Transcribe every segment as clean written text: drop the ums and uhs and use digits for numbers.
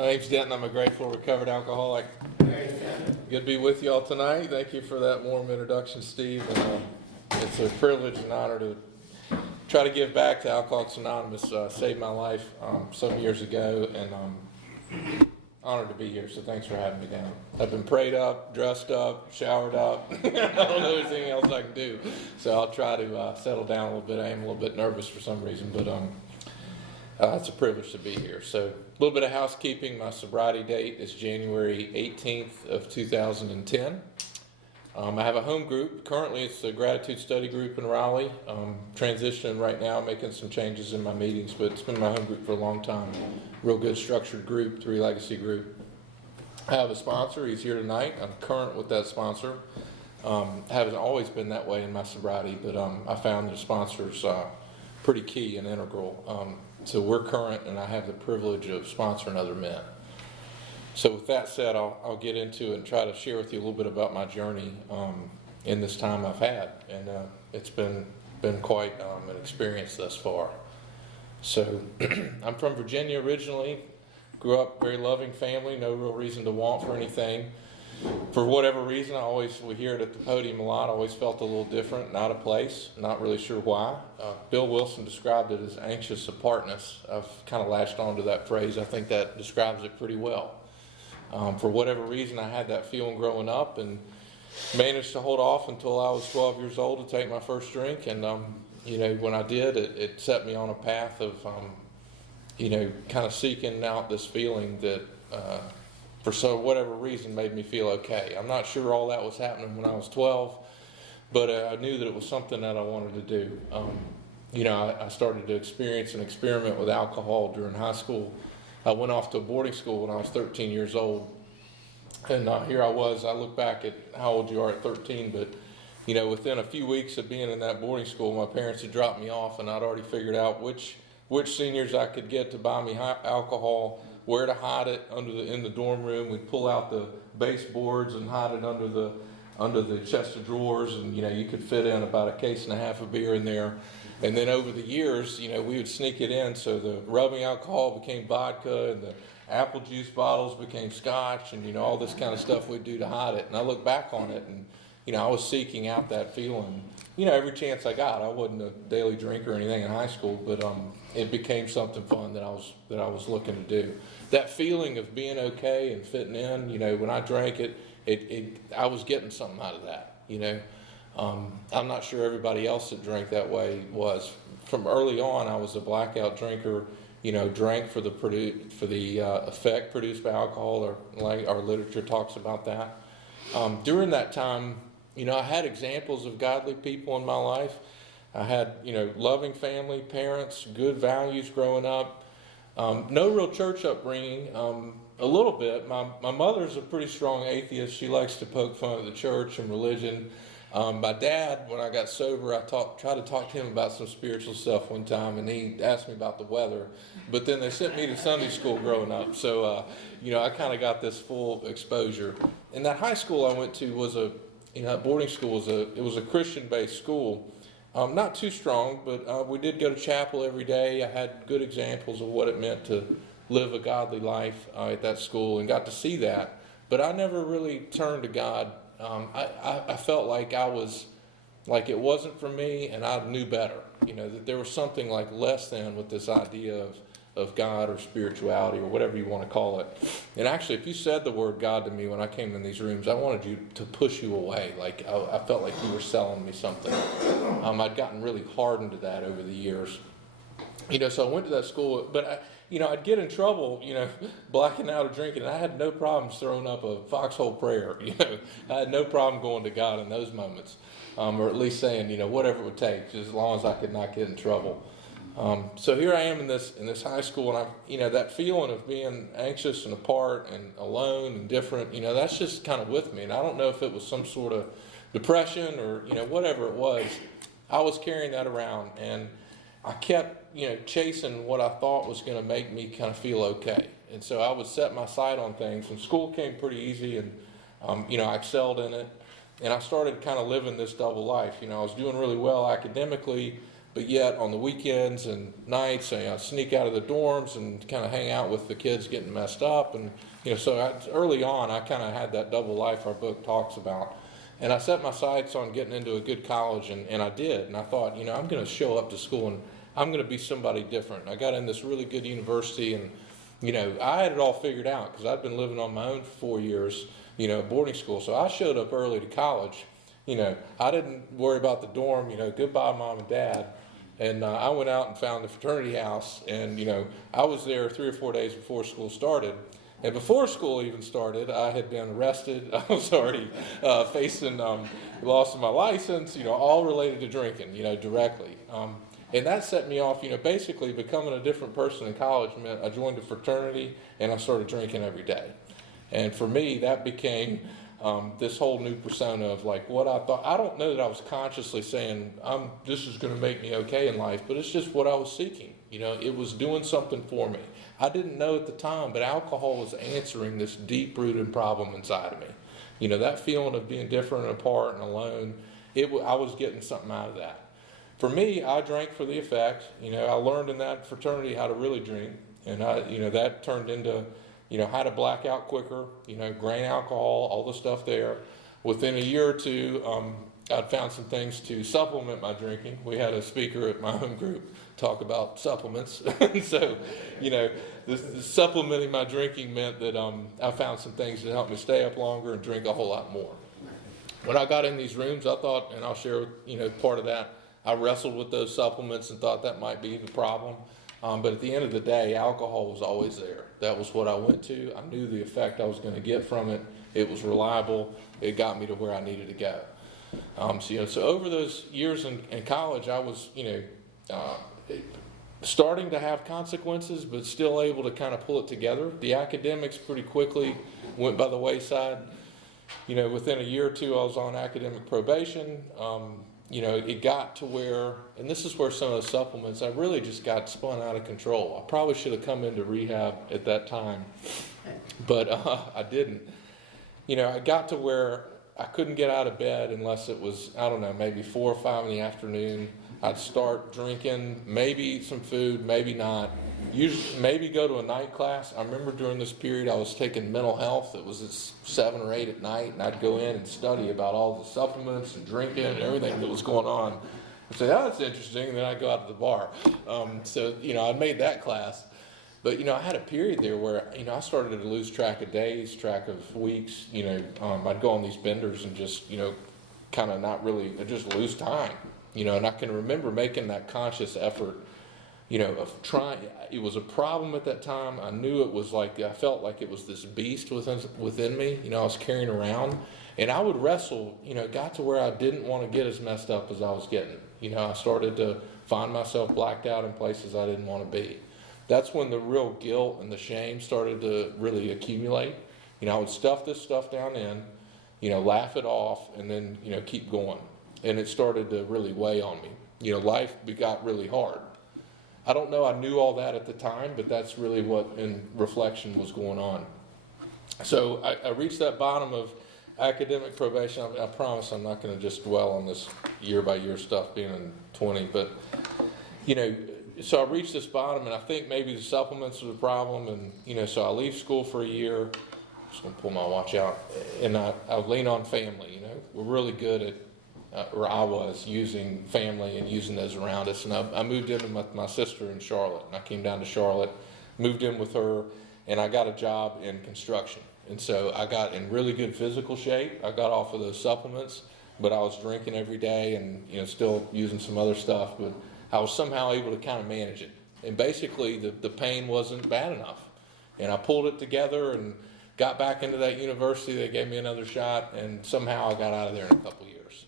My name's Denton. I'm a grateful recovered alcoholic. Good to be with you all tonight. Thank you for that warm introduction, Steve. And, it's a privilege and honor to try to give back to Alcoholics Anonymous. Saved my life some years ago, and honored to be here. So thanks for having me down. I've been prayed up, dressed up, showered up. I don't know anything else I can do. So I'll try to settle down a little bit. I am a little bit nervous for some reason, but it's a privilege to be here. So a little bit of housekeeping. My sobriety date is January 18th of 2010. I have a home group. Currently, it's a gratitude study group in Raleigh. Transitioning right now, making some changes in my meetings, but it's been my home group for a long time. Real good structured group, Three Legacy group. I have a sponsor. He's here tonight. I'm current with that sponsor. Haven't always been that way in my sobriety, but I found the sponsors pretty key and integral. So we're current, and I have the privilege of sponsoring other men. So with that said, I'll get into it and try to share with you a little bit about my journey in this time I've had, and it's been quite an experience thus far. So I'm from Virginia originally, grew up very loving family, no real reason to want for anything. For whatever reason, we hear it at the podium a lot, always felt a little different, not a place, not really sure why. Bill Wilson described it as anxious apartness. I've kind of latched onto that phrase. I think that describes it pretty well. For whatever reason, I had that feeling growing up and managed to hold off until I was 12 years old to take my first drink. And, when I did, it set me on a path of, kind of seeking out this feeling that, for whatever reason, made me feel okay. I'm not sure all that was happening when I was 12, but I knew that it was something that I wanted to do. I started to experience and experiment with alcohol during high school. I went off to a boarding school when I was 13 years old, and here I was. I look back at how old you are at 13, but within a few weeks of being in that boarding school, my parents had dropped me off, and I'd already figured out which seniors I could get to buy me alcohol, where to hide it in the dorm room. We'd pull out the baseboards and hide it under the chest of drawers, and you could fit in about a case and a half of beer in there. And then over the years, we would sneak it in, so the rubbing alcohol became vodka, and the apple juice bottles became scotch, and all this kind of stuff we'd do to hide it. And I look back on it, and I was seeking out that feeling, every chance I got. I wasn't a daily drinker or anything in high school, but it became something fun that I was looking to do. That feeling of being okay and fitting in, when I drank I was getting something out of that, I'm not sure everybody else that drank that way was. From early on, I was a blackout drinker, drank for the effect produced by alcohol, or like our literature talks about that. During that time, I had examples of godly people in my life. I had, loving family, parents, good values growing up. No real church upbringing, a little bit. My mother's a pretty strong atheist. She likes to poke fun at the church and religion. My dad, when I got sober, I tried to talk to him about some spiritual stuff one time, and he asked me about the weather. But then they sent me to Sunday school growing up, so I kind of got this full exposure. And that high school I went to was that boarding school was a Christian-based school. Not too strong, but we did go to chapel every day. I had good examples of what it meant to live a godly life at that school, and got to see that. But I never really turned to God. I felt like it wasn't for me, and I knew better, that there was something like less than with this idea of God or spirituality or whatever you want to call it. And actually, if you said the word God to me when I came in these rooms, I wanted you to push you away. Like I felt like you were selling me something. I'd gotten really hardened to that over the years. So I went to that school, but I'd get in trouble, blacking out or drinking, and I had no problems throwing up a foxhole prayer. I had no problem going to God in those moments, or at least saying, whatever it would take, just as long as I could not get in trouble. So here I am in this high school, and that feeling of being anxious and apart and alone and different, that's just kind of with me. And I don't know if it was some sort of depression or whatever it was. I was carrying that around, and I kept chasing what I thought was going to make me kind of feel okay. And so I would set my sight on things, and school came pretty easy, and I excelled in it. And I started kind of living this double life. I was doing really well academically, But yet on the weekends and nights, I'd sneak out of the dorms and kind of hang out with the kids getting messed up. And, so early on, I kind of had that double life our book talks about. And I set my sights on getting into a good college, and I did. And I thought, I'm going to show up to school and I'm going to be somebody different. I got in this really good university, and, I had it all figured out because I'd been living on my own for 4 years, boarding school. So I showed up early to college. I didn't worry about the dorm, goodbye, Mom and Dad. And I went out and found the fraternity house, and, I was there 3 or 4 days before school started. And before school even started, I had been arrested. I was already facing loss of my license, all related to drinking, directly. And that set me off, basically becoming a different person in college meant I joined a fraternity and I started drinking every day. And for me, that became this whole new persona of like what I thought. I don't know that I was consciously saying, this is going to make me okay in life, but it's just what I was seeking. It was doing something for me. I didn't know at the time, but alcohol was answering this deep-rooted problem inside of me. That feeling of being different and apart and alone, I was getting something out of that. For me, I drank for the effect. I learned in that fraternity how to really drink, and that turned into, how to black out quicker, grain alcohol, all the stuff there. Within a year or two, I'd found some things to supplement my drinking. We had a speaker at my home group talk about supplements. So, this supplementing my drinking meant that I found some things that helped me stay up longer and drink a whole lot more. When I got in these rooms, I thought, and I'll share, part of that, I wrestled with those supplements and thought that might be the problem. But at the end of the day, alcohol was always there. That was what I went to. I knew the effect I was going to get from it. It was reliable. It got me to where I needed to go. So over those years in college, I was, starting to have consequences, but still able to kind of pull it together. The academics pretty quickly went by the wayside. Within a year or two, I was on academic probation. It got to where, and this is where some of the supplements, I really just got spun out of control. I probably should have come into rehab at that time, but I didn't. I got to where I couldn't get out of bed unless it was, I don't know, maybe 4 or 5 in the afternoon. I'd start drinking, maybe eat some food, maybe not. Usually, maybe go to a night class. I remember during this period I was taking mental health. It was at 7 or 8 at night, and I'd go in and study about all the supplements and drinking and everything that was going on. I'd say, oh, that's interesting, and then I'd go out to the bar. I made that class. But, I had a period there where, I started to lose track of days, track of weeks. I'd go on these benders and just, kind of not really, just lose time. And I can remember making that conscious effort, of trying. It was a problem at that time. I knew it was like, I felt like it was this beast within me, I was carrying around. And I would wrestle, it got to where I didn't want to get as messed up as I was getting. I started to find myself blacked out in places I didn't want to be. That's when the real guilt and the shame started to really accumulate. I would stuff this stuff down in, laugh it off, and then, keep going. And it started to really weigh on me. Life got really hard. I don't know I knew all that at the time, but that's really what, in reflection, was going on. So I reached that bottom of academic probation. I promise I'm not going to just dwell on this year-by-year stuff being in 20, but, so I reached this bottom, and I think maybe the supplements were the problem, and, so I leave school for a year. I'm just going to pull my watch out, and I lean on family, We're really good at, or I was, using family and using those around us, and I moved in with my sister in Charlotte, and I came down to Charlotte, moved in with her, and I got a job in construction, and so I got in really good physical shape. I got off of those supplements, but I was drinking every day and, still using some other stuff, but I was somehow able to kind of manage it. And basically, the pain wasn't bad enough. And I pulled it together and got back into that university. They gave me another shot, and somehow I got out of there in a couple years.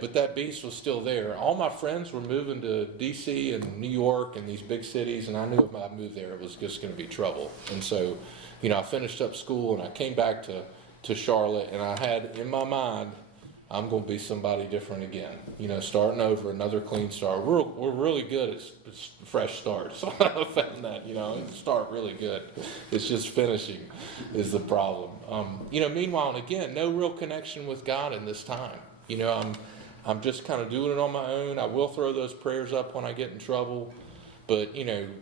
But that beast was still there. All my friends were moving to D.C. and New York and these big cities, and I knew if I moved there, it was just going to be trouble. And so, I finished up school, and I came back to Charlotte, and I had in my mind, I'm going to be somebody different again. Starting over, another clean start. We're really good at fresh starts. So I found that, start really good. It's just finishing is the problem. Meanwhile, and again, no real connection with God in this time. I'm just kind of doing it on my own. I will throw those prayers up when I get in trouble, but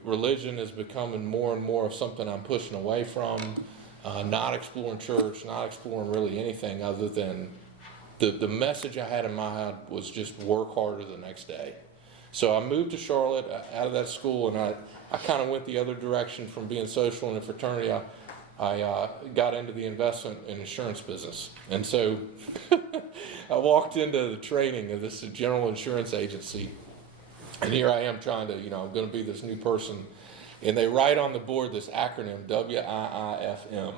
religion is becoming more and more of something I'm pushing away from. Not exploring church, not exploring really anything other than the message I had in my head was just work harder the next day. So I moved to Charlotte out of that school, and I kind of went the other direction from being social in a fraternity. I got into the investment and insurance business. And so I walked into the training of this general insurance agency, and here I am trying to, I'm going to be this new person. And they write on the board this acronym, WIIFM.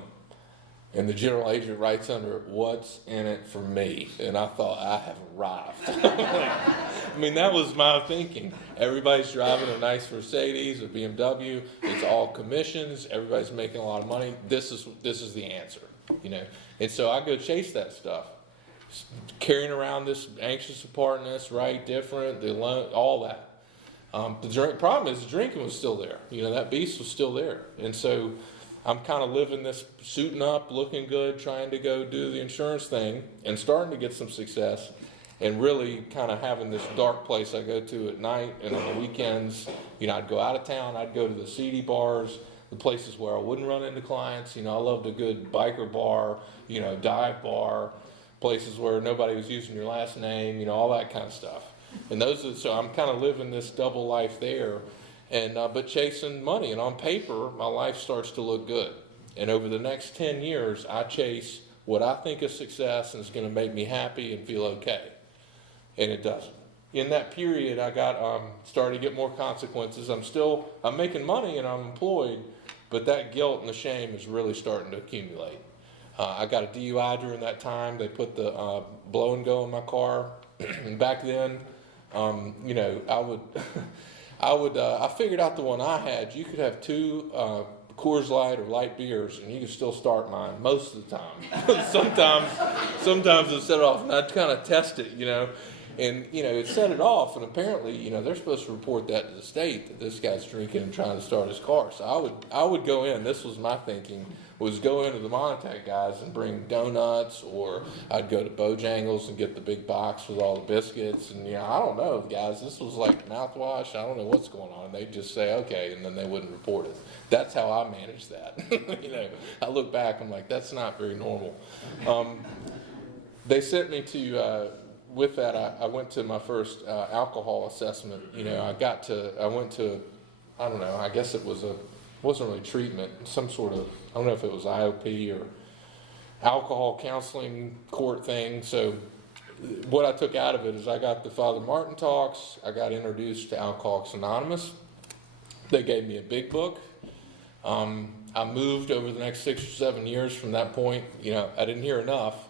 And the general agent writes under it, "What's in it for me?" And I thought, I have arrived. That was my thinking. Everybody's driving a nice Mercedes, a BMW. It's all commissions. Everybody's making a lot of money. This is the answer, And so I go chase that stuff, carrying around this anxious apartness, right, different, the loan, all that. The problem is the drinking was still there. That beast was still there. And so I'm kind of living this suiting up, looking good, trying to go do the insurance thing and starting to get some success, and really kind of having this dark place I go to at night and on the weekends. I'd go out of town, I'd go to the seedy bars, the places where I wouldn't run into clients. I loved a good biker bar, dive bar, places where nobody was using your last name, all that kind of stuff. And so I'm kind of living this double life there, and but chasing money. And on paper, my life starts to look good. And over the next 10 years, I chase what I think is success and is going to make me happy and feel okay. And it doesn't. In that period, I got started to get more consequences. I'm making money and I'm employed, but that guilt and the shame is really starting to accumulate. I got a DUI during that time. They put the blow and go in my car, and back then, I figured out the one I had. You could have 2 Coors Light or light beers, and you could still start mine most of the time. sometimes it set it off, and I'd kind of test it, and it set it off. And apparently, they're supposed to report that to the state that this guy's drinking and trying to start his car. So I would go in. This was my thinking. Was go into the Monotech guys and bring donuts, or I'd go to Bojangles and get the big box with all the biscuits. And I don't know, guys, this was like mouthwash. I don't know what's going on. And they'd just say, okay, and then they wouldn't report it. That's how I managed that. I look back, I'm like, that's not very normal. They sent me to, with that, I went to my first alcohol assessment. I went to, I don't know, I guess it wasn't really treatment, some sort of, I don't know if it was IOP or alcohol counseling court thing. So what I took out of it is I got the Father Martin talks. I got introduced to Alcoholics Anonymous. They gave me a big book. I moved over the next 6 or 7 years from that point. I didn't hear enough,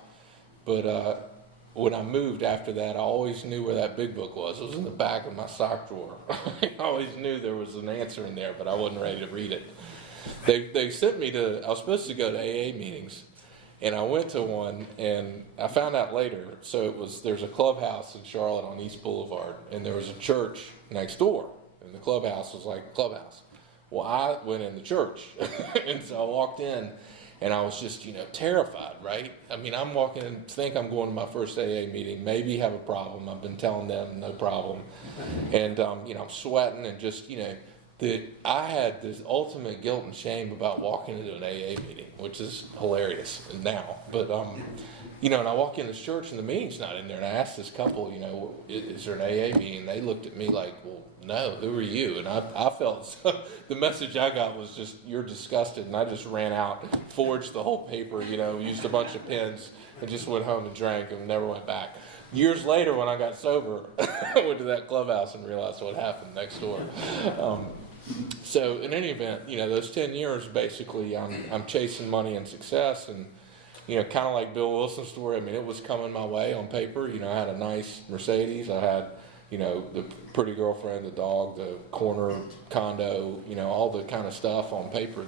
but when I moved after that, I always knew where that big book was. It was in the back of my sock drawer. I always knew there was an answer in there, but I wasn't ready to read it. They sent me I was supposed to go to AA meetings, and I went to one, and I found out later. So there's a clubhouse in Charlotte on East Boulevard, and there was a church next door, and the clubhouse was like a clubhouse. Well, I went in the church, and so I walked in, and I was just, terrified, right? I'm walking in, think I'm going to my first AA meeting, maybe have a problem. I've been telling them no problem. And, I'm sweating and just, I had this ultimate guilt and shame about walking into an AA meeting, which is hilarious now. But, and I walk in this church and the meeting's not in there. And I asked this couple, is there an AA meeting? They looked at me like, well, no, who are you? And I felt, the message I got was just, you're disgusted. And I just ran out, forged the whole paper, used a bunch of pens, and just went home and drank and never went back. Years later, when I got sober, I went to that clubhouse and realized what happened next door. So in any event, those 10 years, basically, I'm chasing money and success, and, kind of like Bill Wilson's story. It was coming my way on paper. I had a nice Mercedes. I had, the pretty girlfriend, the dog, the corner condo, all the kind of stuff on paper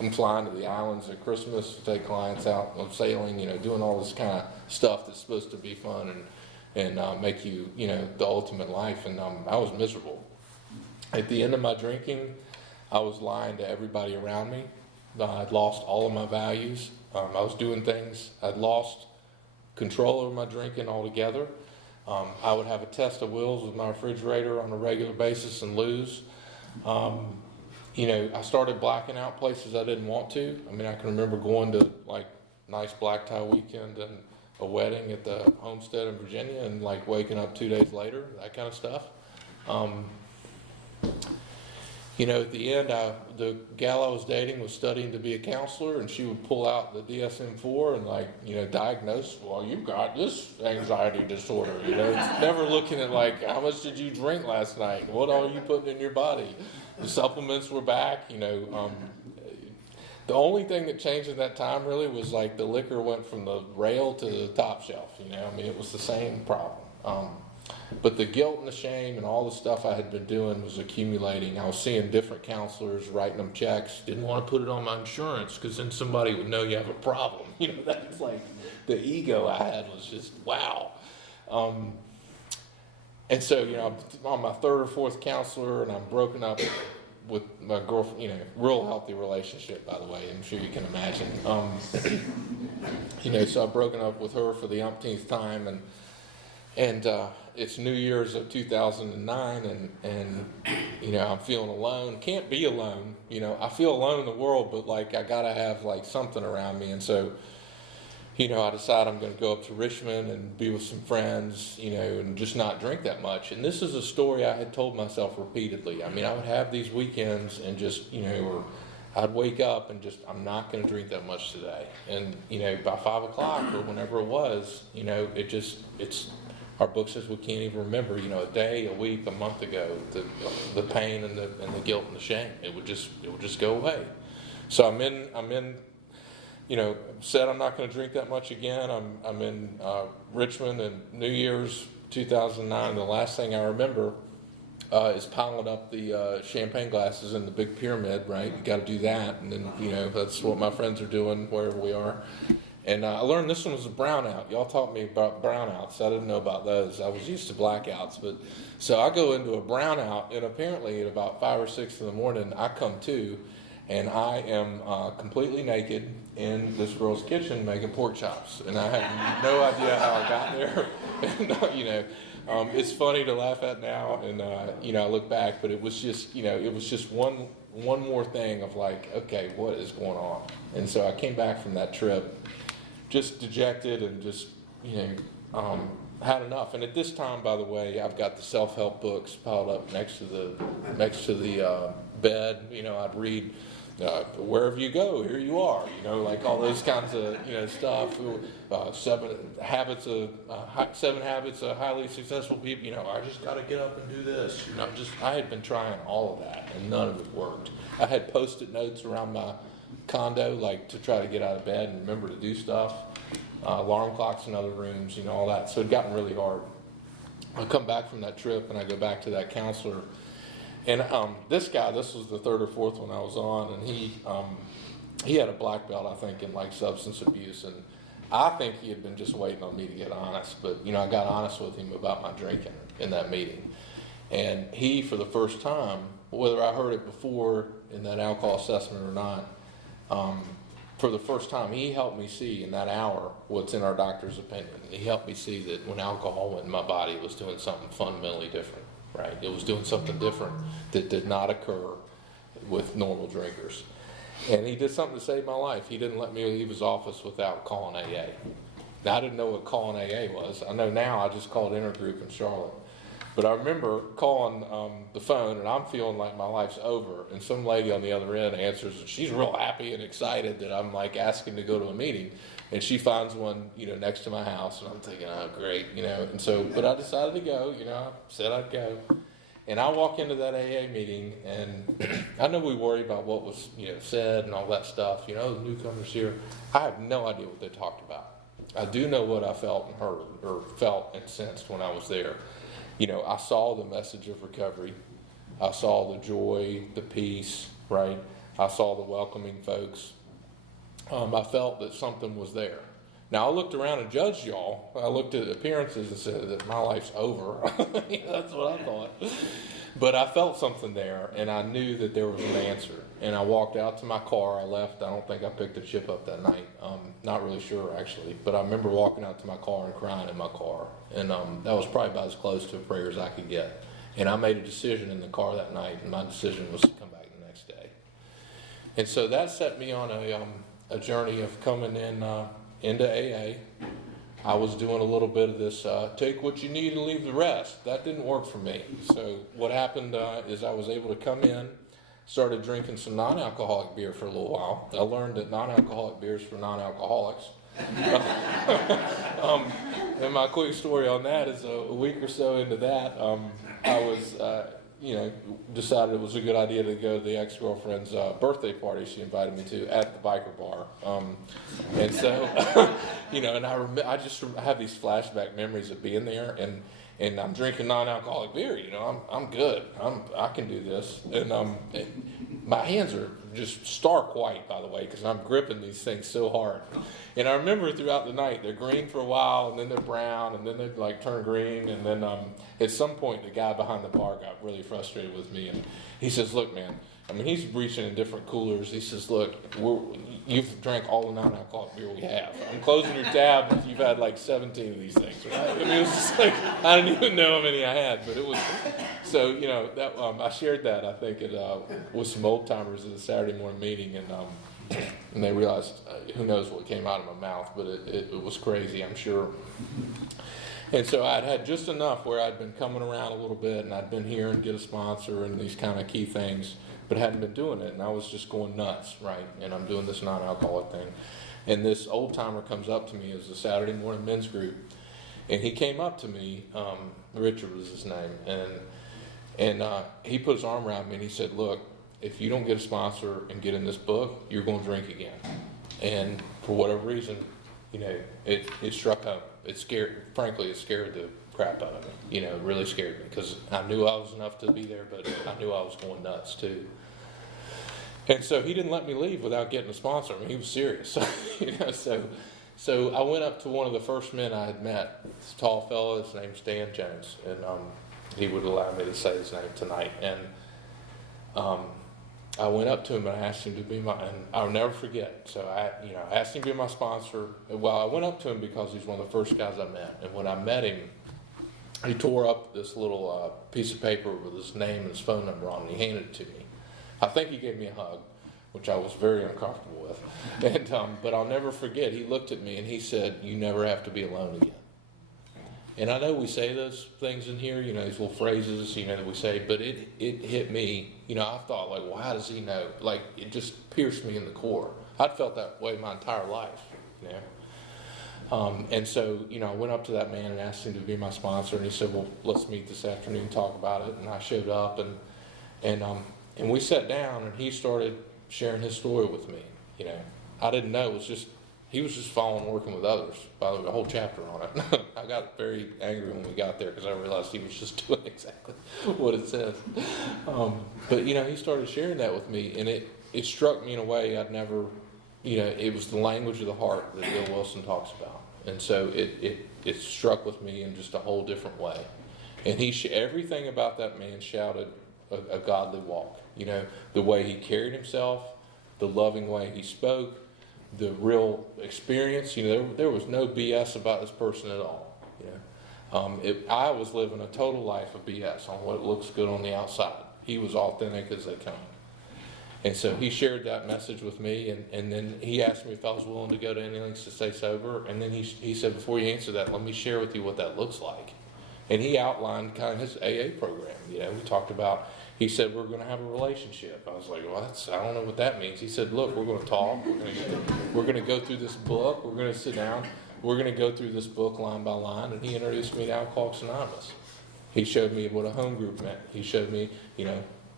I'm flying to the islands at Christmas to take clients out on sailing, doing all this kind of stuff that's supposed to be fun and make you, the ultimate life. And I was miserable. At the end of my drinking, I was lying to everybody around me. I'd lost all of my values. I was doing things. I'd lost control over my drinking altogether. I would have a test of wheels with my refrigerator on a regular basis and lose. I started blacking out places I didn't want to. I mean, I can remember going to like nice black tie weekend and a wedding at the homestead in Virginia and like waking up 2 days later, that kind of stuff. At the end, the gal I was dating was studying to be a counselor, and she would pull out the DSM-4 and diagnose, well, you've got this anxiety disorder, It's never looking at like, how much did you drink last night? What are you putting in your body? The supplements were back, The only thing that changed in that time really was like the liquor went from the rail to the top shelf, it was the same problem. But the guilt and the shame and all the stuff I had been doing was accumulating. I was seeing different counselors, writing them checks. Didn't want to put it on my insurance because then somebody would know you have a problem. That's like the ego I had was just, wow. And so, I'm on my third or fourth counselor, and I'm broken up with my girlfriend, real healthy relationship, by the way, I'm sure you can imagine. So I've broken up with her for the umpteenth time, and it's New Year's of 2009, and I'm feeling alone. Can't be alone, I feel alone in the world, but like I gotta have like something around me, and so I decide I'm going to go up to Richmond and be with some friends, and just not drink that much. And this is a story I had told myself repeatedly. I mean, I would have these weekends and just, or I'd wake up and just, I'm not going to drink that much today. And, by 5 o'clock or whenever it was, it's, our book says we can't even remember, a day, a week, a month ago, the pain and the guilt and the shame. It would just go away. So I'm in. Said I'm not going to drink that much again. I'm in Richmond, and New Year's 2009. The last thing I remember is piling up the champagne glasses in the big pyramid. Right, you got to do that, and then that's what my friends are doing wherever we are. And I learned this one was a brownout. Y'all taught me about brownouts. I didn't know about those. I was used to blackouts, but so I go into a brownout, and apparently at about 5 or 6 in the morning, I come to. And I am completely naked in this girl's kitchen making pork chops, and I have no idea how I got there. And, it's funny to laugh at now, and I look back, but it was just, one more thing of like, okay, what is going on? And so I came back from that trip, just dejected and just, had enough. And at this time, by the way, I've got the self-help books piled up next to the bed. I'd read Wherever You Go, Here You Are. Like all those kinds of stuff. 7 habits of highly successful people. I just got to get up and do this. I had been trying all of that, and none of it worked. I had Post-it notes around my condo, like to try to get out of bed and remember to do stuff. Alarm clocks in other rooms, all that. So it had gotten really hard. I come back from that trip, and I go back to that counselor. And this guy, this was the third or fourth one I was on, and he had a black belt, I think, in like substance abuse. And I think he had been just waiting on me to get honest. But, I got honest with him about my drinking in that meeting. And he, for the first time, whether I heard it before in that alcohol assessment or not, for the first time, he helped me see in that hour what's in our doctor's opinion. He helped me see that when alcohol went in my body, it was doing something fundamentally different, right? It was doing something different that did not occur with normal drinkers. And he did something to save my life. He didn't let me leave his office without calling AA. Now, I didn't know what calling AA was. I know now I just called Intergroup in Charlotte. But I remember calling the phone, and I'm feeling like my life's over, and some lady on the other end answers, and she's real happy and excited that I'm like asking to go to a meeting, and she finds one, next to my house, and I'm thinking, oh, great, and so, but I decided to go, I said I'd go, and I walk into that AA meeting, and I know we worry about what was, said and all that stuff, the newcomers here. I have no idea what they talked about. I do know what I felt and heard, or felt and sensed when I was there. I saw the message of recovery. I saw the joy, the peace, right? I saw the welcoming folks. I felt that something was there. Now, I looked around and judged y'all. I looked at appearances and said that my life's over. That's what I thought. But I felt something there, and I knew that there was an answer. And I walked out to my car. I left. I don't think I picked the chip up that night. Not really sure, actually. But I remember walking out to my car and crying in my car. And that was probably about as close to a prayer as I could get. And I made a decision in the car that night, and my decision was to come back the next day. And so that set me on a journey of coming into AA. I was doing a little bit of this, take what you need and leave the rest. That didn't work for me. So what happened is I was able to come in, started drinking some non-alcoholic beer for a little while. I learned that non-alcoholic beer is for non-alcoholics. And my quick story on that is a week or so into that, I was, decided it was a good idea to go to the ex-girlfriend's birthday party she invited me to at the biker bar. And so, and I just have these flashback memories of being there, and I'm drinking non-alcoholic beer. I'm good. I can do this. And my hands are just stark white, by the way, because I'm gripping these things so hard. And I remember throughout the night, they're green for a while, and then they're brown, and then they like turn green. And then at some point, the guy behind the bar got really frustrated with me, and he says, "Look, man." He's reaching in different coolers. He says, "Look, you've drank all the non-alcoholic beer we have. I'm closing your tab, and you've had like 17 of these things, right?" It was just like, I didn't even know how many I had, but it was, so, that I shared that, I think, with some old timers at a Saturday morning meeting, and they realized, who knows what came out of my mouth, but it was crazy, I'm sure. And so I'd had just enough where I'd been coming around a little bit, and I'd been here and get a sponsor and these kind of key things, but hadn't been doing it, and I was just going nuts, right? And I'm doing this non-alcoholic thing. And this old timer comes up to me as a Saturday morning men's group, and he came up to me, Richard was his name, and he put his arm around me and he said, "Look, if you don't get a sponsor and get in this book, you're going to drink again." And for whatever reason, it struck home. It scared the crap out of me. It really scared me, because I knew I was enough to be there, but I knew I was going nuts too. And so he didn't let me leave without getting a sponsor. He was serious. So I went up to one of the first men I had met. This tall fellow, his name's Dan Jones, and he would allow me to say his name tonight. And I went up to him and I asked him to be and I'll never forget. So I asked him to be my sponsor. Well, I went up to him because he's one of the first guys I met. And when I met him, he tore up this little piece of paper with his name and his phone number on it, and he handed it to me. I think he gave me a hug, which I was very uncomfortable with. And but I'll never forget, he looked at me and he said, "You never have to be alone again." And I know we say those things in here, these little phrases, that we say, but it hit me. I thought, like, well, how does he know? Like, it just pierced me in the core. I'd felt that way my entire life, And so, I went up to that man and asked him to be my sponsor, and he said, "Well, let's meet this afternoon and talk about it." And I showed up, and we sat down, and he started sharing his story with me. I didn't know, he was just following working with others. By the way, a whole chapter on it. I got very angry when we got there because I realized he was just doing exactly what it says. But he started sharing that with me, and it struck me in a way I'd never, it was the language of the heart that Bill Wilson talks about. And so it struck with me in just a whole different way. And everything about that man shouted a godly walk. The way he carried himself, the loving way he spoke, the real experience. There was no BS about this person at all. I was living a total life of BS on what looks good on the outside. He was authentic as they come. And so he shared that message with me, and then he asked me if I was willing to go to any lengths to stay sober. And then he said, "Before you answer that, let me share with you what that looks like." And he outlined kind of his AA program. We talked about, he said, "We're going to have a relationship." I was like, "Well, I don't know what that means." He said, "Look, we're going to talk. We're going to go through this book. We're going to sit down. We're going to go through this book line by line." And he introduced me to Alcoholics Anonymous. He showed me what a home group meant. He showed me,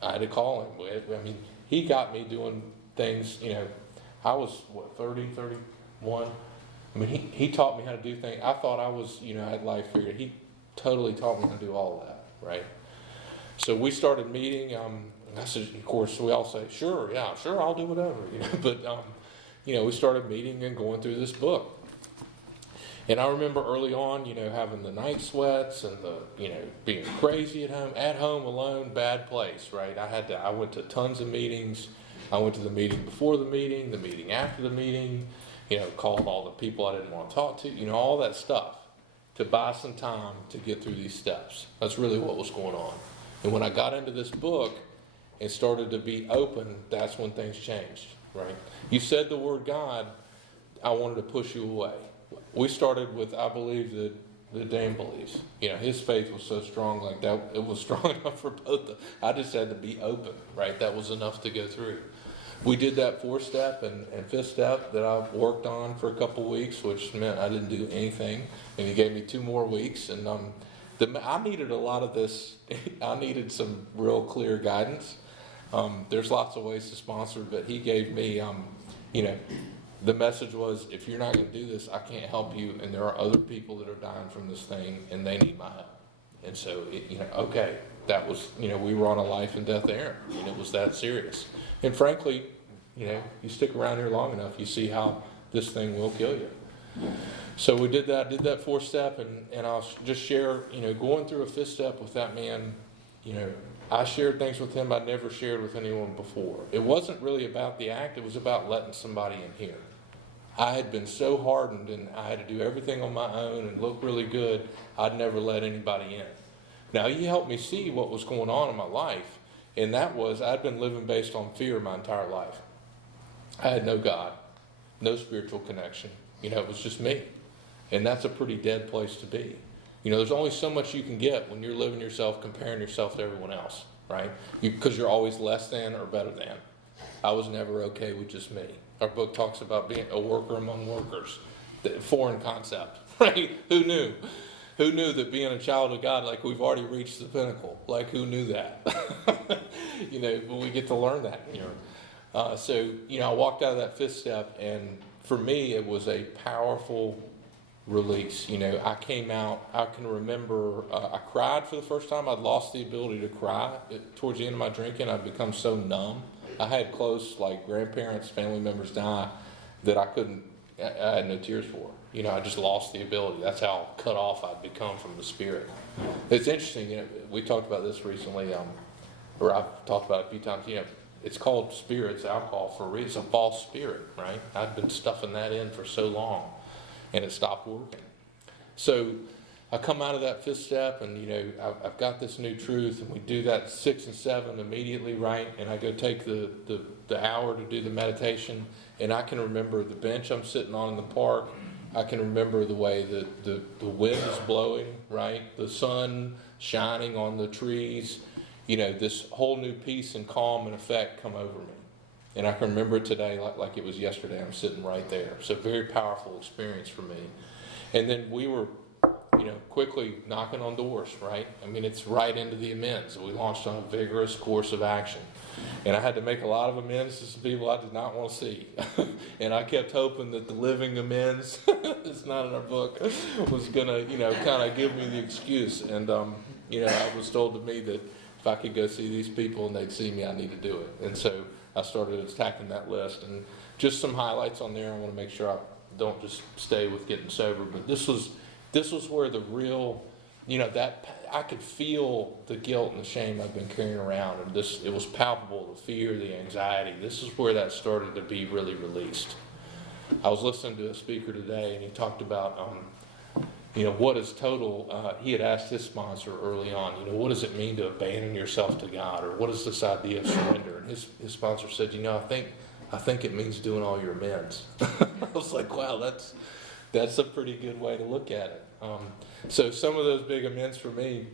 I had to call him. He got me doing things, I was, 30, 31? He taught me how to do things. I thought I was, I had life figured. He totally taught me how to do all of that, right? So we started meeting. I said, of course, we all say, sure, I'll do whatever. But we started meeting and going through this book. And I remember early on, having the night sweats and being crazy at home alone, bad place, right? I went to tons of meetings. I went to the meeting before the meeting after the meeting, called all the people I didn't want to talk to, all that stuff to buy some time to get through these steps. That's really what was going on. And when I got into this book and started to be open, that's when things changed, right? You said the word God, I wanted to push you away. We started with, I believe that Dan believes. His faith was so strong like that. It was strong enough for both. I just had to be open, right? That was enough to go through. We did that 4th step and 5th step that I worked on for a couple weeks, which meant I didn't do anything. And he gave me 2 more weeks. And I needed a lot of this. I needed some real clear guidance. There's lots of ways to sponsor, but he gave me, the message was, if you're not going to do this, I can't help you, and there are other people that are dying from this thing, and they need my help. And so, okay, that was, we were on a life and death errand, and it was that serious. And frankly, you stick around here long enough, you see how this thing will kill you. So we did that 4th step, and I'll just share, going through a 5th step with that man, I shared things with him I'd never shared with anyone before. It wasn't really about the act, it was about letting somebody in here. I had been so hardened and I had to do everything on my own and look really good, I'd never let anybody in. Now he helped me see what was going on in my life, and that was I'd been living based on fear my entire life. I had no God, no spiritual connection. It was just me. And that's a pretty dead place to be. There's only so much you can get when you're living yourself, comparing yourself to everyone else, right? Because you're always less than or better than. I was never okay with just me. Our book talks about being a worker among workers. The foreign concept, right? Who knew? Who knew that being a child of God, like we've already reached the pinnacle? Like who knew that? But we get to learn that here. So I walked out of that 5th step, and for me, it was a powerful release. I came out, I can remember, I cried for the first time. I'd lost the ability to cry. Towards the end of my drinking, I'd become so numb. I had close, grandparents, family members die that I had no tears for. I just lost the ability. That's how cut off I'd become from the Spirit. It's interesting, we talked about this recently, or I've talked about it a few times, it's called spirits, alcohol, for a reason. It's a false spirit, right? I'd been stuffing that in for so long, and it stopped working. So I come out of that 5th step, and I've got this new truth, and we do that 6 and 7 immediately, right? And I go take the hour to do the meditation, and I can remember the bench I'm sitting on in the park. I can remember the way that the wind is blowing, right? The sun shining on the trees. This whole new peace and calm and effect come over me. And I can remember it today like it was yesterday. I'm sitting right there. So very powerful experience for me. And then we were, quickly knocking on doors, right? It's right into the amends. We launched on a vigorous course of action. And I had to make a lot of amends to some people I did not want to see. And I kept hoping that the living amends, it's not in our book, was going to, kind of give me the excuse. And, I was told to me that if I could go see these people and they'd see me, I need to do it. And so I started attacking that list. And just some highlights on there. I want to make sure I don't just stay with getting sober. But this was where the real, that I could feel the guilt and the shame I've been carrying around. And it was palpable, the fear, the anxiety. This is where that started to be really released. I was listening to a speaker today, and he talked about, what is total, he had asked his sponsor early on, what does it mean to abandon yourself to God? Or what is this idea of surrender? And his sponsor said, I think it means doing all your amends. I was like, wow, that's a pretty good way to look at it. So some of those big amends for me,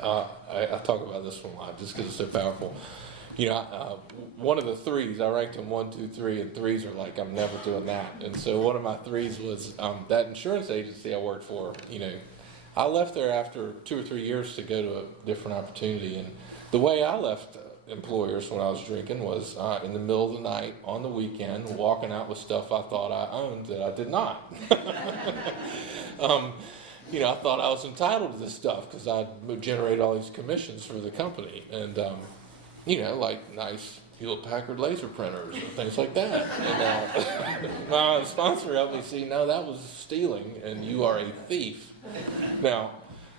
I talk about this one a lot just because it's so powerful. One of the 3s, I ranked them 1, 2, 3, and 3s are like, I'm never doing that. And so one of my 3s was that insurance agency I worked for. I left there after 2 or 3 years to go to a different opportunity. And the way I left employers when I was drinking was in the middle of the night on the weekend, walking out with stuff I thought I owned that I did not. I thought I was entitled to this stuff because I generated all these commissions for the company, and like nice, Hewlett-Packard laser printers and things like that. And my sponsor helped me see, no, that was stealing, and you are a thief. Now,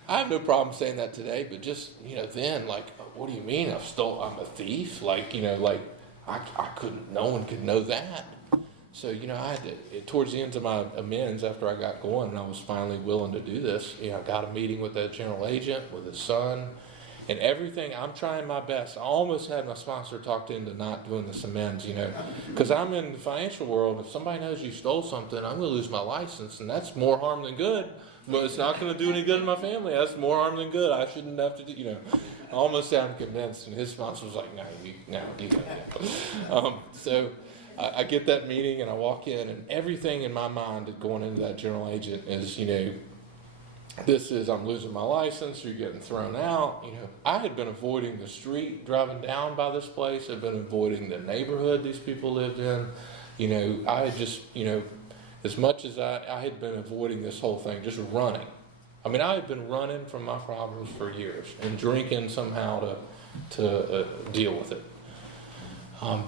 I have no problem saying that today, but just, then, like, what do you mean I'm a thief? Like, I couldn't, no one could know that. So, I had to, towards the end of my amends, after I got going and I was finally willing to do this, I got a meeting with that general agent, with his son, and everything. I'm trying my best. I almost had my sponsor talked into not doing this amends, because I'm in the financial world. If somebody knows you stole something, I'm going to lose my license, and that's more harm than good. But it's not going to do any good in my family. That's more harm than good. I shouldn't have to do, I almost sounded convinced, and his sponsor was like, no, you got it. So I get that meeting, and I walk in, and everything in my mind going into that general agent is, this is, I'm losing my license, you're getting thrown out. I had been avoiding the street driving down by this place. I'd been avoiding the neighborhood these people lived in. I had just, as much as I had been avoiding this whole thing, just running. I mean, I had been running from my problems for years and drinking somehow to deal with it.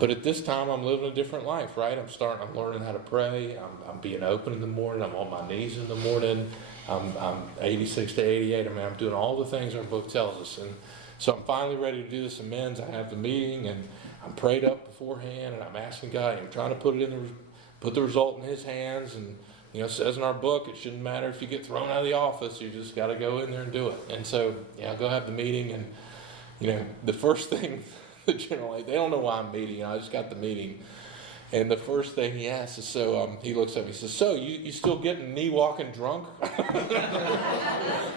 But at this time, I'm living a different life, right? I'm learning how to pray. I'm being open in the morning. I'm on my knees in the morning. I'm 86 to 88. I mean, I'm doing all the things our book tells us. And so I'm finally ready to do this amends. I have the meeting, and I'm prayed up beforehand, and I'm asking God, I'm trying to put the result in His hands. And, it says in our book, it shouldn't matter if you get thrown out of the office. You just got to go in there and do it. And so, I go have the meeting, and, the first thing, the general, they don't know why I'm meeting. I just got the meeting. And the first thing he asks is, he looks at me and says, so you still getting knee walking drunk? And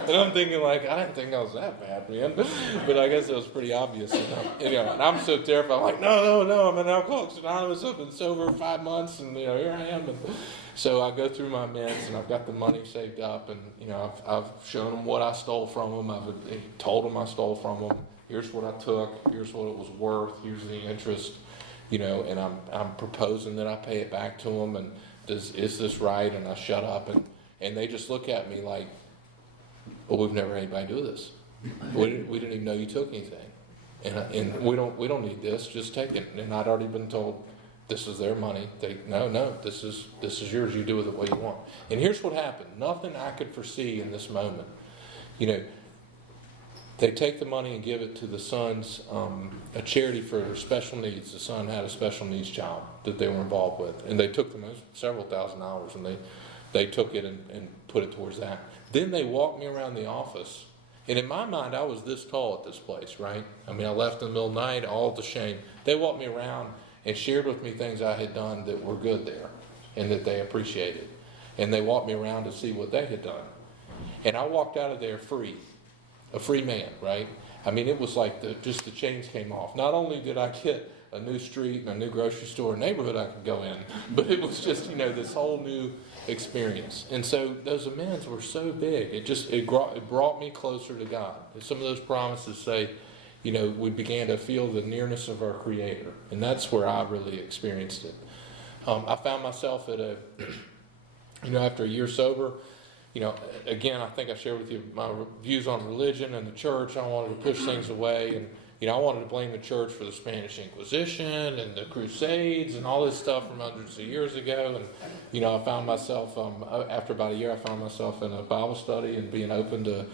I'm thinking, like, I didn't think I was that bad, man. But I guess it was pretty obvious. And I'm so terrified. I'm like, no, I'm an Alcoholics Anonymous. I've been sober 5 months, and, here I am. And so I go through my amends, and I've got the money saved up, and, I've shown them what I stole from them. I've told them I stole from them. Here's what I took. Here's what it was worth. Here's the interest. And I'm proposing that I pay it back to them, and is this right? And I shut up, and they just look at me like, well, we've never had anybody do this. We didn't even know you took anything, and we don't need this. Just take it. And I'd already been told this is their money. No, this is yours. You do with it what you want. And here's what happened. Nothing I could foresee in this moment. They take the money and give it to the son's, a charity for special needs. The son had a special needs child that they were involved with. And they took them several $1,000s, and they took it and put it towards that. Then they walked me around the office. And in my mind, I was this tall at this place, right? I mean, I left in the middle of the night, all the shame. They walked me around and shared with me things I had done that were good there and that they appreciated. And they walked me around to see what they had done. And I walked out of there free. A free man, right? I mean, it was like just the chains came off. Not only did I get a new street and a new grocery store and neighborhood I could go in, but it was just, this whole new experience. And so those amends were so big. It brought me closer to God. And some of those promises say, we began to feel the nearness of our Creator. And that's where I really experienced it. I found myself at after a year sober, again, I think I shared with you my views on religion and the church. I wanted to push things away, and I wanted to blame the church for the Spanish Inquisition and the Crusades and all this stuff from hundreds of years ago. And I found myself after about a year, I found myself in a Bible study and being open to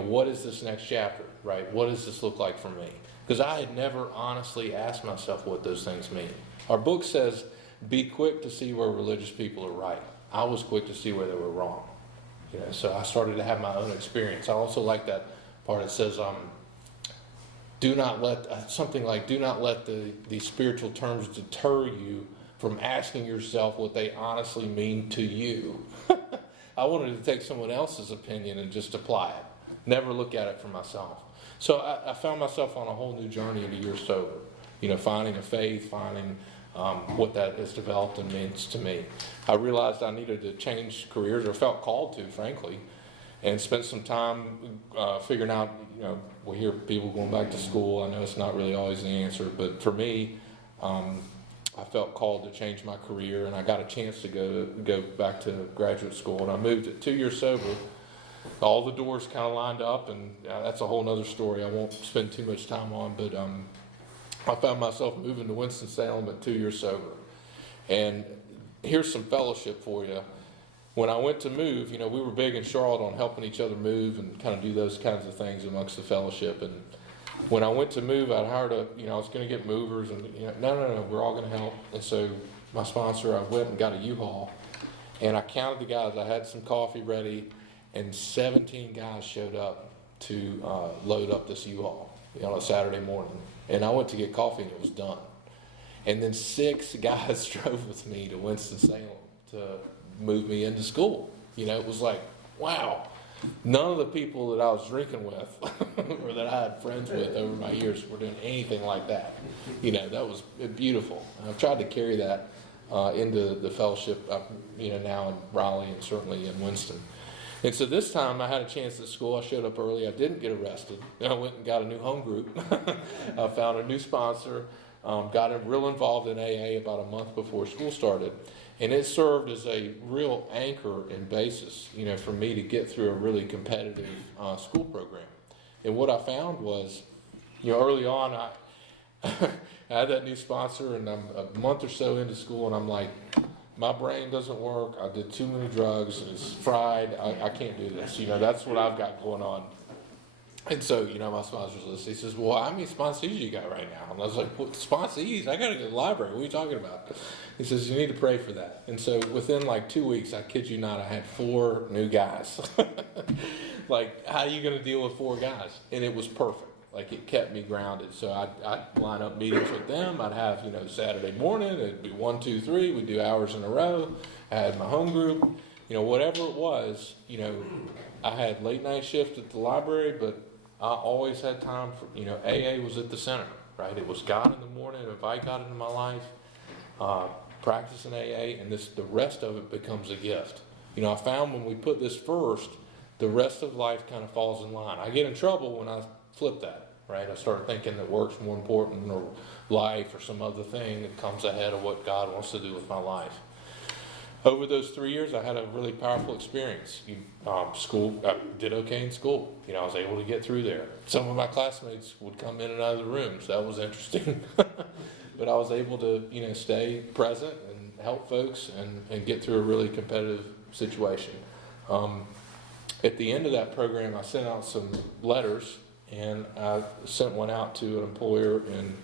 what is this next chapter, right? What does this look like for me? Because I had never honestly asked myself what those things mean. Our book says, "Be quick to see where religious people are right." I was quick to see where they were wrong. So I started to have my own experience. I also like that part that says, do not let the spiritual terms deter you from asking yourself what they honestly mean to you. I wanted to take someone else's opinion and just apply it. Never look at it for myself. So I found myself on a whole new journey in a year sober. Finding a faith, finding what that has developed and means to me. I realized I needed to change careers, or felt called to, frankly, and spent some time figuring out, we hear people going back to school. I know it's not really always the answer, but for me, I felt called to change my career, and I got a chance to go back to graduate school, and I moved at 2 years sober. All the doors kind of lined up, and that's a whole other story I won't spend too much time on, but I found myself moving to Winston-Salem at 2 years sober. And here's some fellowship for you. When I went to move, we were big in Charlotte on helping each other move and kind of do those kinds of things amongst the fellowship. And when I went to move, I'd hired I was going to get movers, and no, we're all going to help. And so my sponsor, I went and got a U-Haul, and I counted the guys. I had some coffee ready, and 17 guys showed up to load up this U-Haul on a Saturday morning. And I went to get coffee, and it was done. And then 6 guys drove with me to Winston-Salem to move me into school. It was like, wow. None of the people that I was drinking with or that I had friends with over my years were doing anything like that. That was beautiful. And I've tried to carry that into the fellowship, now in Raleigh and certainly in Winston. And so this time I had a chance at school. I showed up early. I didn't get arrested. I went and got a new home group. I found a new sponsor. Got real involved in AA about a month before school started. And it served as a real anchor and basis, for me to get through a really competitive school program. And what I found was, early on, I had that new sponsor, and I'm a month or so into school, and I'm like, my brain doesn't work. I did too many drugs. It's fried. I can't do this. That's what I've got going on. And so, my sponsor's list, he says, well, how many sponsees you got right now? And I was like, what, sponsees? I got to go to the library. What are you talking about? He says, you need to pray for that. And so within 2 weeks, I kid you not, I had 4 new guys. How are you going to deal with 4 guys? And it was perfect. It kept me grounded. So I'd line up meetings with them. I'd have, Saturday morning, it'd be 1, 2, 3. We'd do hours in a row. I had my home group. Whatever it was, I had late night shift at the library, but I always had time for, AA was at the center, right? It was God in the morning, invite God into my life, practicing AA, and the rest of it becomes a gift. I found when we put this first, the rest of life kind of falls in line. I get in trouble when I flip that, right? I start thinking that work's more important, or life, or some other thing that comes ahead of what God wants to do with my life. Over those 3 years, I had a really powerful experience. School, I did okay in school. I was able to get through there. Some of my classmates would come in and out of the rooms. That was interesting. But I was able to, stay present and help folks and get through a really competitive situation. At the end of that program, I sent out some letters, and I sent one out to an employer in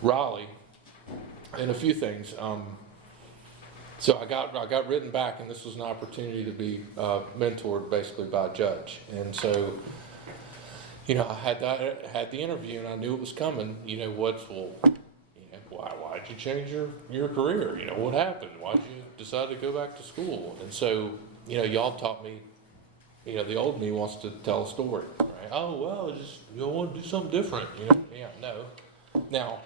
Raleigh, and a few things. So I got written back, and this was an opportunity to be mentored basically by a judge. And so, I had the interview, and I knew it was coming. Why'd you change your career? What happened? Why'd you decide to go back to school? And so, y'all taught me, the old me wants to tell a story, right? Oh, well, just, want to do something different, Yeah, no. Now,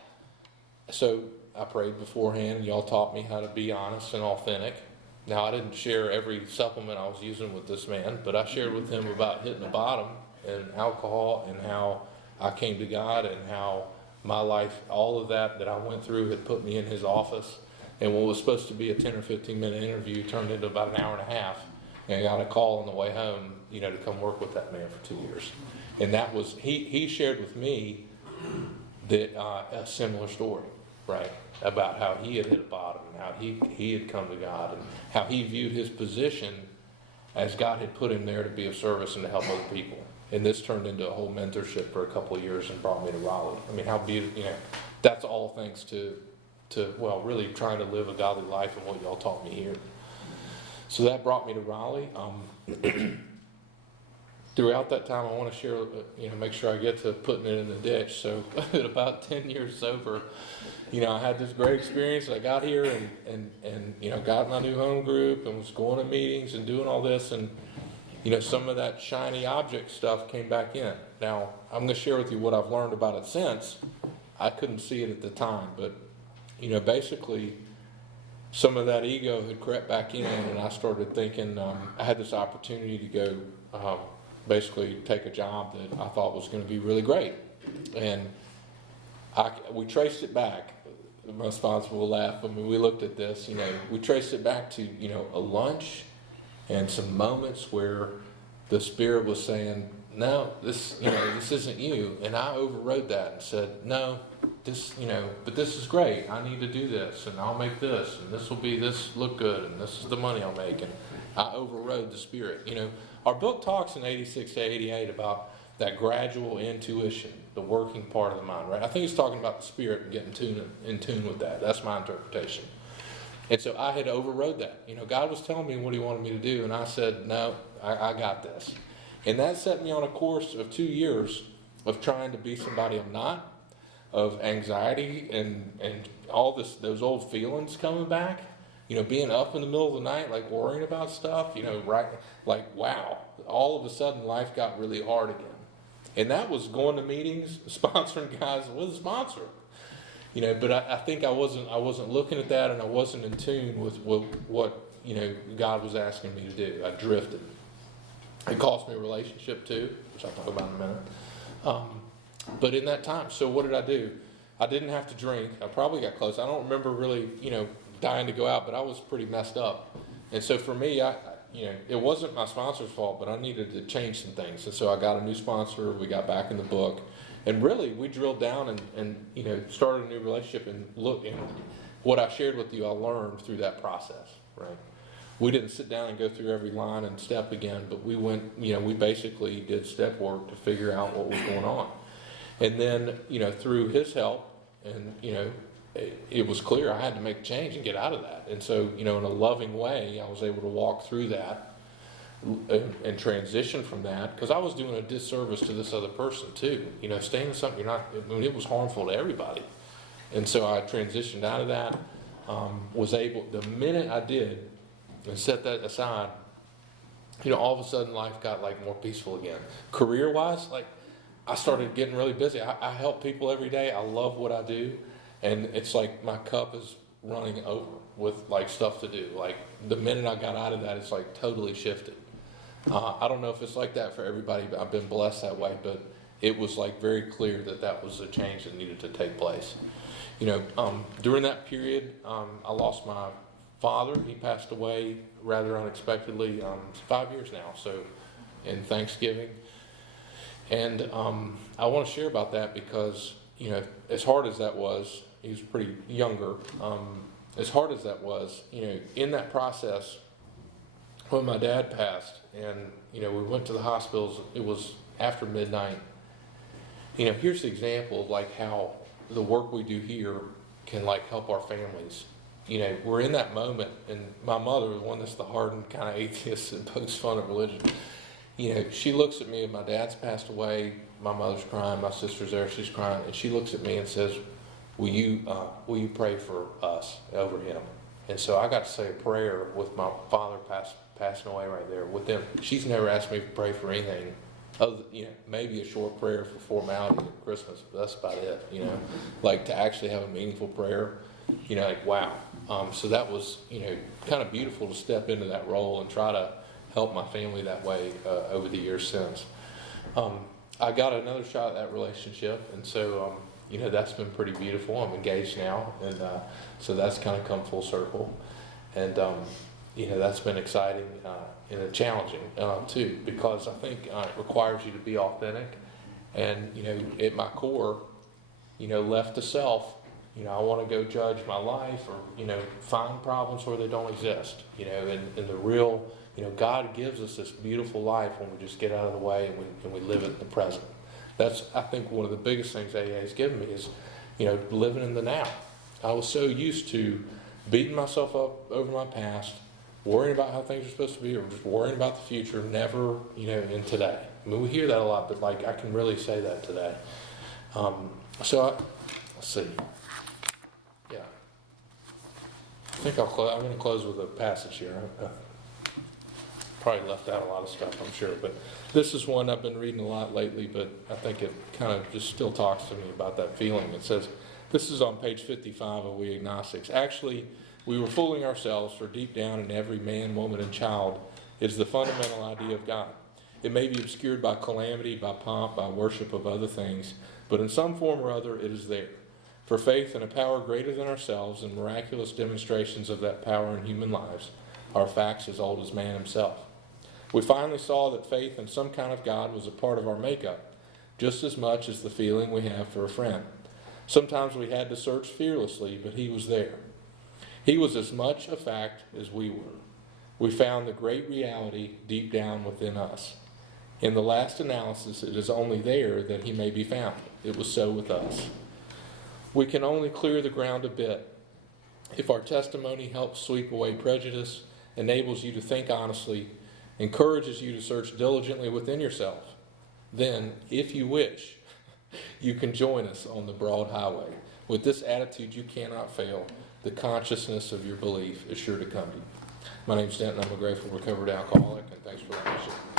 so I prayed beforehand, and y'all taught me how to be honest and authentic. Now, I didn't share every supplement I was using with this man, but I shared with him about hitting the bottom and alcohol, and how I came to God, and how my life, all of that I went through, had put me in his office. And what was supposed to be a 10 or 15 minute interview turned into about an hour and a half. And I got a call on the way home, to come work with that man for 2 years. And that was, he shared with me that a similar story, right? About how he had hit a bottom, and how he had come to God, and how he viewed his position as God had put him there to be of service and to help other people. And this turned into a whole mentorship for a couple of years and brought me to Raleigh. I mean, how beautiful, that's all thanks to really trying to live a godly life and what y'all taught me here. So that brought me to Raleigh. Throughout that time, I want to share, make sure I get to putting it in the ditch. So at about 10 years sober, I had this great experience. I got here and got my new home group and was going to meetings and doing all this. And, some of that shiny object stuff came back in. Now, I'm going to share with you what I've learned about it since. I couldn't see it at the time, but, basically some of that ego had crept back in, and I started thinking, I had this opportunity to go basically take a job that I thought was going to be really great. And we traced it back. My sponsor will laugh. I mean, we looked at this, we traced it back to, a lunch and some moments where the Spirit was saying, no, this isn't you. And I overrode that and said, no, this, but this is great. I need to do this, and I'll make this, and this look good, and this is the money I'll make. And I overrode the Spirit. Our book talks in 86 to 88 about that gradual intuition, the working part of the mind, right? I think it's talking about the Spirit and getting in tune with that. That's my interpretation. And so I had overrode that. God was telling me what he wanted me to do, and I said, no, I got this. And that set me on a course of 2 years of trying to be somebody I'm not, of anxiety and all those old feelings coming back, being up in the middle of the night, like worrying about stuff, right? Like, wow, all of a sudden life got really hard again. And that was going to meetings, sponsoring guys with a sponsor. But I think I wasn't looking at that, and I wasn't in tune with what God was asking me to do. I drifted. It cost me a relationship too, which I'll talk about in a minute. But in that time, so what did I do? I didn't have to drink. I probably got close. I don't remember really, dying to go out, but I was pretty messed up. And so for me, it wasn't my sponsor's fault, but I needed to change some things. And so I got a new sponsor. We got back in the book. And really, we drilled down and started a new relationship. And what I shared with you, I learned through that process, right? We didn't sit down and go through every line and step again, but we went, we basically did step work to figure out what was going on. And then, through his help, and, it was clear I had to make a change and get out of that. And so, in a loving way, I was able to walk through that and transition from that, because I was doing a disservice to this other person too. Staying in something it was harmful to everybody. And so I transitioned out of that, was able, the minute I did, and set that aside, all of a sudden life got like more peaceful again. Career-wise, like I started getting really busy. I help people every day. I love what I do. And it's like my cup is running over with like stuff to do. Like the minute I got out of that, it's like totally shifted. I don't know if it's like that for everybody, but I've been blessed that way. But it was like very clear that was a change that needed to take place. During that period, I lost my father. He passed away rather unexpectedly. It's 5 years now, so in Thanksgiving. And I want to share about that because, as hard as that was, he was pretty younger. As hard as that was, in that process, when my dad passed and, we went to the hospitals, it was after midnight. Here's the example of like how the work we do here can like help our families. We're in that moment, and my mother, the one that's the hardened kind of atheist and pokes fun at religion, she looks at me, and my dad's passed away, my mother's crying, my sister's there, she's crying, and she looks at me and says, will you pray for us over him? And so I got to say a prayer with my father passing away right there with them. She's never asked me to pray for anything other than, maybe a short prayer for formality at Christmas, but that's about it, like to actually have a meaningful prayer, like wow. So that was, kind of beautiful to step into that role and try to help my family that way over the years since. I got another shot at that relationship, and so, that's been pretty beautiful. I'm engaged now, and so that's kind of come full circle. And, that's been exciting and challenging too, because I think it requires you to be authentic. And, at my core, left to self, I want to go judge my life or, find problems where they don't exist, and the real, God gives us this beautiful life when we just get out of the way and we live it in the present. That's, I think, one of the biggest things AA has given me is, living in the now. I was so used to beating myself up over my past, worrying about how things are supposed to be, or just worrying about the future, never, in today. I mean, we hear that a lot, but like I can really say that today. Let's see. Yeah. I think I'm going to close with a passage here. Probably left out a lot of stuff, I'm sure, but this is one I've been reading a lot lately, but I think it kind of just still talks to me about that feeling. It says, this is on page 55 of We Agnostics. Actually, we were fooling ourselves, for deep down in every man, woman, and child is the fundamental idea of God. It may be obscured by calamity, by pomp, by worship of other things, but in some form or other it is there. For faith in a power greater than ourselves and miraculous demonstrations of that power in human lives are facts as old as man himself. We finally saw that faith in some kind of God was a part of our makeup, just as much as the feeling we have for a friend. Sometimes we had to search fearlessly, but he was there. He was as much a fact as we were. We found the great reality deep down within us. In the last analysis, it is only there that he may be found. It was so with us. We can only clear the ground a bit. If our testimony helps sweep away prejudice, enables you to think honestly, encourages you to search diligently within yourself, then, if you wish, you can join us on the broad highway. With this attitude, you cannot fail. The consciousness of your belief is sure to come to you. My name's Denton. I'm a grateful recovered alcoholic, and thanks for letting me share.